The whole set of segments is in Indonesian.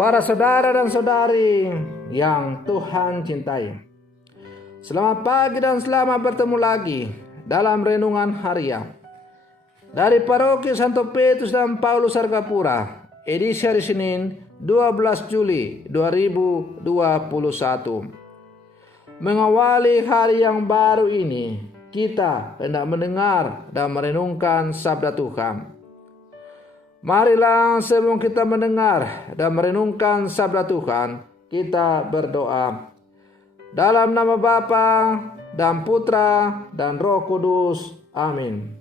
Para saudara dan saudari yang Tuhan cintai, selamat pagi dan selamat bertemu lagi dalam renungan harian dari Paroki Santo Petrus dan Paulus Argapura, edisi hari Senin 12 Juli 2021. Mengawali hari yang baru ini, kita hendak mendengar dan merenungkan sabda Tuhan. Marilah sebelum kita mendengar dan merenungkan sabda Tuhan, kita berdoa. Dalam nama Bapa dan Putra dan Roh Kudus. Amin.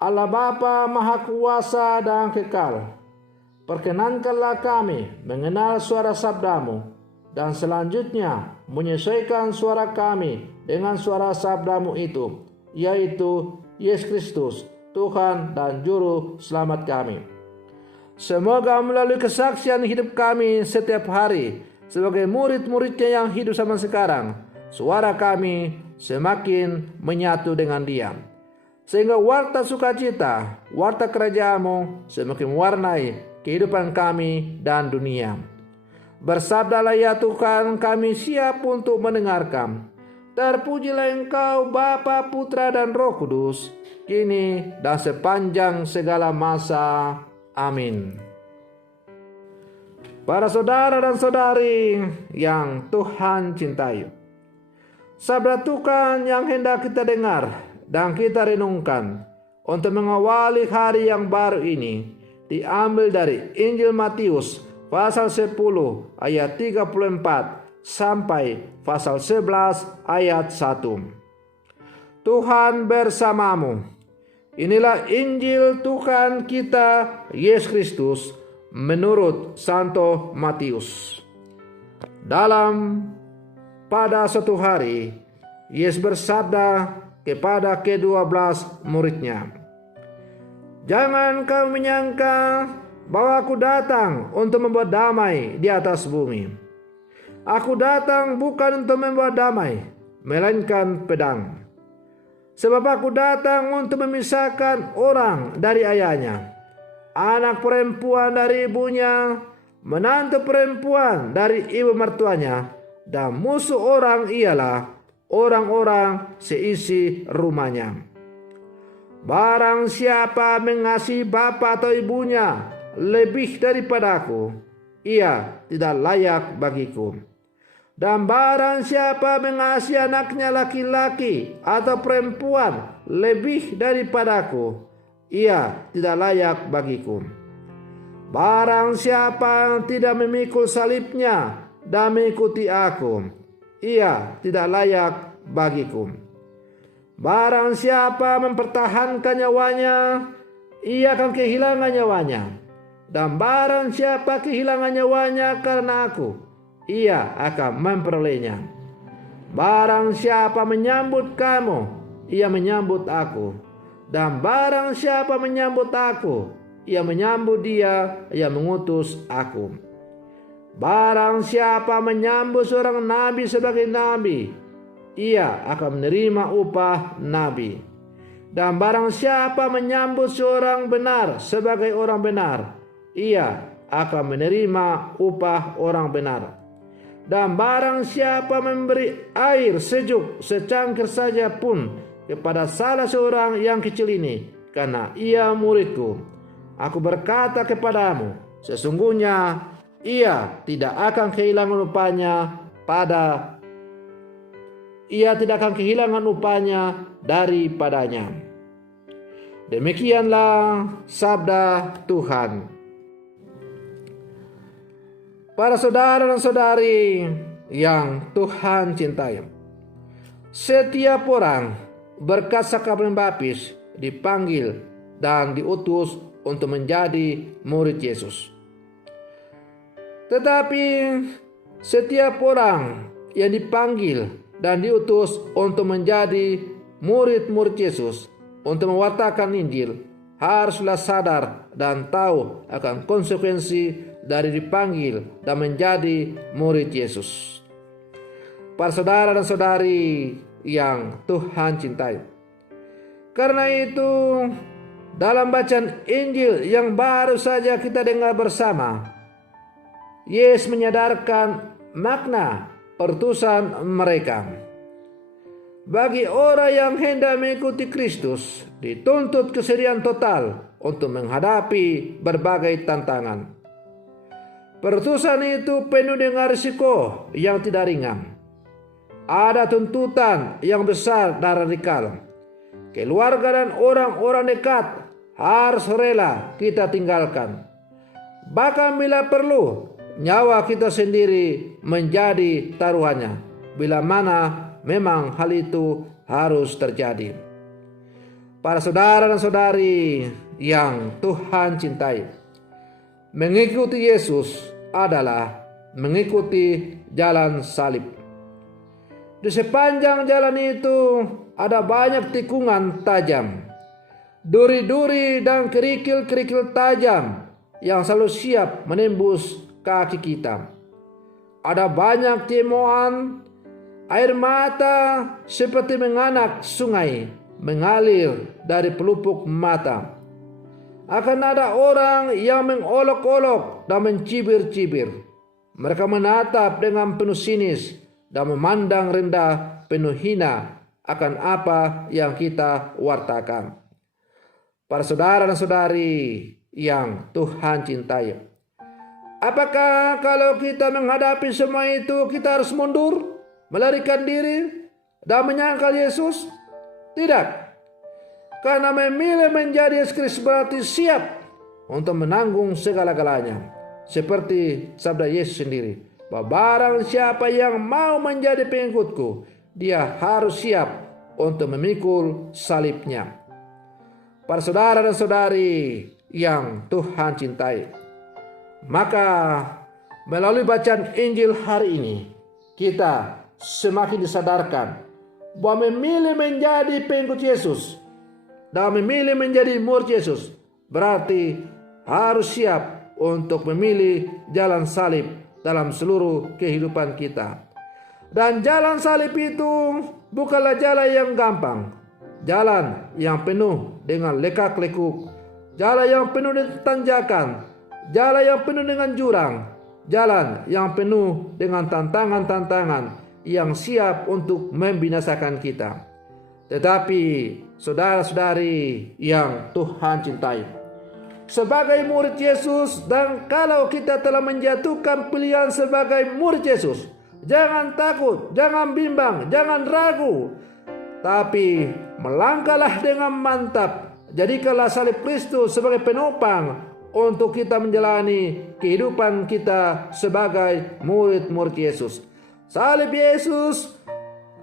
Allah Bapa Maha Kuasa dan Kekal, perkenankanlah kami mengenal suara sabdamu dan selanjutnya menyesuaikan suara kami dengan suara sabdamu itu, yaitu Yesus Kristus, Tuhan dan Juru Selamat kami. Semoga melalui kesaksian hidup kami setiap hari sebagai murid-muridnya yang hidup zaman sekarang, suara kami semakin menyatu dengan Dia, sehingga warta sukacita, warta kerajaan-Mu semakin mewarnai kehidupan kami dan dunia. Bersabdalah ya Tuhan, kami siap untuk mendengarkan. Terpujilah Engkau Bapa, Putra dan Roh Kudus, kini dan sepanjang segala masa. Amin. Para saudara dan saudari yang Tuhan cintai, sabda Tuhan yang hendak kita dengar dan kita renungkan untuk mengawali hari yang baru ini diambil dari Injil Matius pasal 10 ayat 34 sampai pasal 11 ayat 1. Tuhan bersamamu. Inilah Injil Tuhan kita Yesus Kristus menurut Santo Matius. Pada suatu hari, Yesus bersabda kepada ke-12 muridnya, "Jangan kamu menyangka bahwa aku datang untuk membuat damai di atas bumi. Aku datang bukan untuk membuat damai, melainkan pedang. Sebab aku datang untuk memisahkan orang dari ayahnya, anak perempuan dari ibunya, menantu perempuan dari ibu mertuanya, dan musuh orang ialah orang-orang seisi rumahnya. Barang siapa mengasihi bapa atau ibunya lebih daripadaku, ia tidak layak bagiku. Dan barang siapa mengasihi anaknya laki-laki atau perempuan lebih daripadaku, ia tidak layak bagiku. Barang siapa tidak memikul salibnya dan mengikuti aku, ia tidak layak bagiku. Barang siapa mempertahankan nyawanya, ia akan kehilangan nyawanya. Dan barang siapa kehilangan nyawanya karena aku, ia akan memperolehnya. Barang siapa menyambut kamu, ia menyambut aku. Dan barang siapa menyambut aku, ia menyambut dia yang mengutus aku. Barang siapa menyambut seorang nabi sebagai nabi, ia akan menerima upah nabi. Dan barang siapa menyambut seorang benar sebagai orang benar, ia akan menerima upah orang benar. Dan barang siapa memberi air sejuk secangkir saja pun kepada salah seorang yang kecil ini, karena ia muridku, aku berkata kepadamu, sesungguhnya ia tidak akan kehilangan upahnya daripadanya. Demikianlah sabda Tuhan. Para saudara dan saudari yang Tuhan cintai, setiap orang berkat sakramen baptis dipanggil dan diutus untuk menjadi murid Yesus. Tetapi setiap orang yang dipanggil dan diutus untuk menjadi murid-murid Yesus, untuk mewartakan Injil, haruslah sadar dan tahu akan konsekuensi dari dipanggil dan menjadi murid Yesus. Para saudara dan saudari yang Tuhan cintai, karena itu dalam bacaan Injil yang baru saja kita dengar bersama, Yesus menyadarkan makna utusan mereka. Bagi orang yang hendak mengikuti Kristus, dituntut kesediaan total untuk menghadapi berbagai tantangan. Perutusan itu penuh dengan risiko yang tidak ringan. Ada tuntutan yang besar dan radikal. Keluarga dan orang-orang dekat harus rela kita tinggalkan. Bahkan bila perlu, nyawa kita sendiri menjadi taruhannya, bila mana memang hal itu harus terjadi. Para saudara dan saudari yang Tuhan cintai, mengikuti Yesus adalah mengikuti jalan salib. Di sepanjang jalan itu ada banyak tikungan tajam, duri-duri dan kerikil-kerikil tajam yang selalu siap menembus kaki kita. Ada banyak cemoohan, air mata seperti menganak sungai mengalir dari pelupuk mata. Akan ada orang yang mengolok-olok dan mencibir-cibir. Mereka menatap dengan penuh sinis dan memandang rendah penuh hina akan apa yang kita wartakan. Para saudara dan saudari yang Tuhan cintai, apakah kalau kita menghadapi semua itu kita harus mundur, melarikan diri, dan menyangkal Yesus? Tidak. Karena memilih menjadi Yesus Kristus berarti siap untuk menanggung segala-galanya. Seperti sabda Yesus sendiri, bahwa barang siapa yang mau menjadi pengikutku, dia harus siap untuk memikul salibnya. Para saudara dan saudari yang Tuhan cintai, maka melalui bacaan Injil hari ini, kita semakin disadarkan bahwa memilih menjadi pengikut Yesus dan memilih menjadi murid Yesus berarti harus siap untuk memilih jalan salib dalam seluruh kehidupan kita. Dan jalan salib itu bukanlah jalan yang gampang, jalan yang penuh dengan lekak-lekuk, jalan yang penuh dengan tanjakan, jalan yang penuh dengan jurang, jalan yang penuh dengan tantangan-tantangan yang siap untuk membinasakan kita. Tetapi saudara-saudari yang Tuhan cintai, sebagai murid Yesus, dan kalau kita telah menjatuhkan pilihan sebagai murid Yesus, jangan takut, jangan bimbang, jangan ragu, tapi melangkahlah dengan mantap. Jadikanlah salib Kristus sebagai penopang untuk kita menjalani kehidupan kita sebagai murid-murid Yesus. Salib Yesus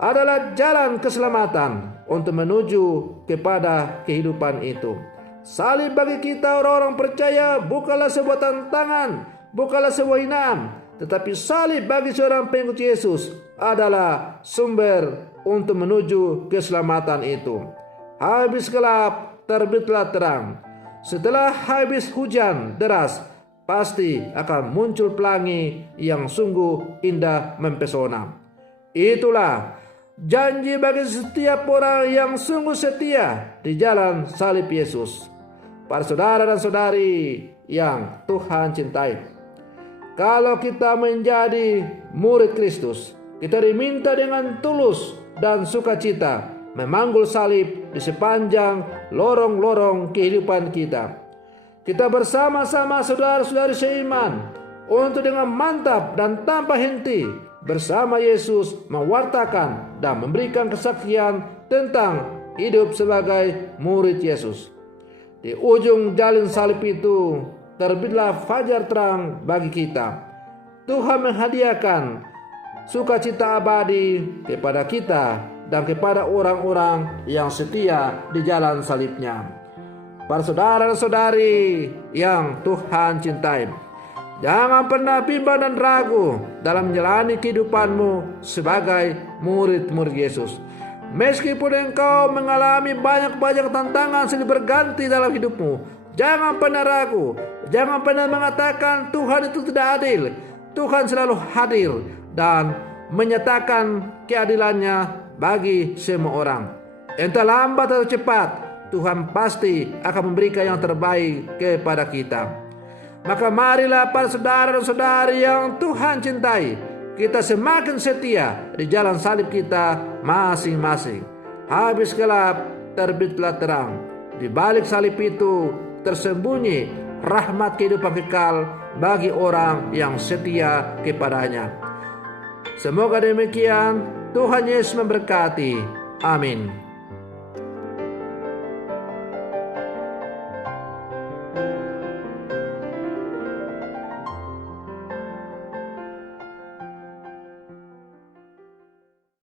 adalah jalan keselamatan untuk menuju kepada kehidupan itu. Salib bagi kita orang-orang percaya bukanlah sebuah tantangan, bukanlah sebuah hinaan, tetapi salib bagi seorang pengikut Yesus adalah sumber untuk menuju keselamatan itu. Habis gelap, terbitlah terang. Setelah habis hujan deras, pasti akan muncul pelangi yang sungguh indah mempesona. Itulah janji bagi setiap orang yang sungguh setia di jalan salib Yesus. Para saudara dan saudari yang Tuhan cintai, kalau kita menjadi murid Kristus, kita diminta dengan tulus dan sukacita memanggul salib di sepanjang lorong-lorong kehidupan kita. Kita bersama-sama saudara-saudari seiman untuk dengan mantap dan tanpa henti bersama Yesus mewartakan dan memberikan kesaksian tentang hidup sebagai murid Yesus. Di ujung jalan salib itu terbitlah fajar terang bagi kita. Tuhan menghadiahkan sukacita abadi kepada kita dan kepada orang-orang yang setia di jalan salibnya. Para saudara dan saudari yang Tuhan cintai, jangan pernah bimbang dan ragu dalam menjalani kehidupanmu sebagai murid-murid Yesus. Meskipun engkau mengalami banyak-banyak tantangan silih berganti dalam hidupmu, jangan pernah ragu, jangan pernah mengatakan Tuhan itu tidak adil. Tuhan selalu hadir dan menyatakan keadilannya bagi semua orang. Entah lambat atau cepat, Tuhan pasti akan memberikan yang terbaik kepada kita. Maka marilah para saudara dan saudari yang Tuhan cintai, kita semakin setia di jalan salib kita masing-masing. Habis gelap, terbitlah terang. Di balik salib itu tersembunyi rahmat kehidupan kekal bagi orang yang setia kepadanya. Semoga demikian. Tuhan Yesus memberkati. Amin.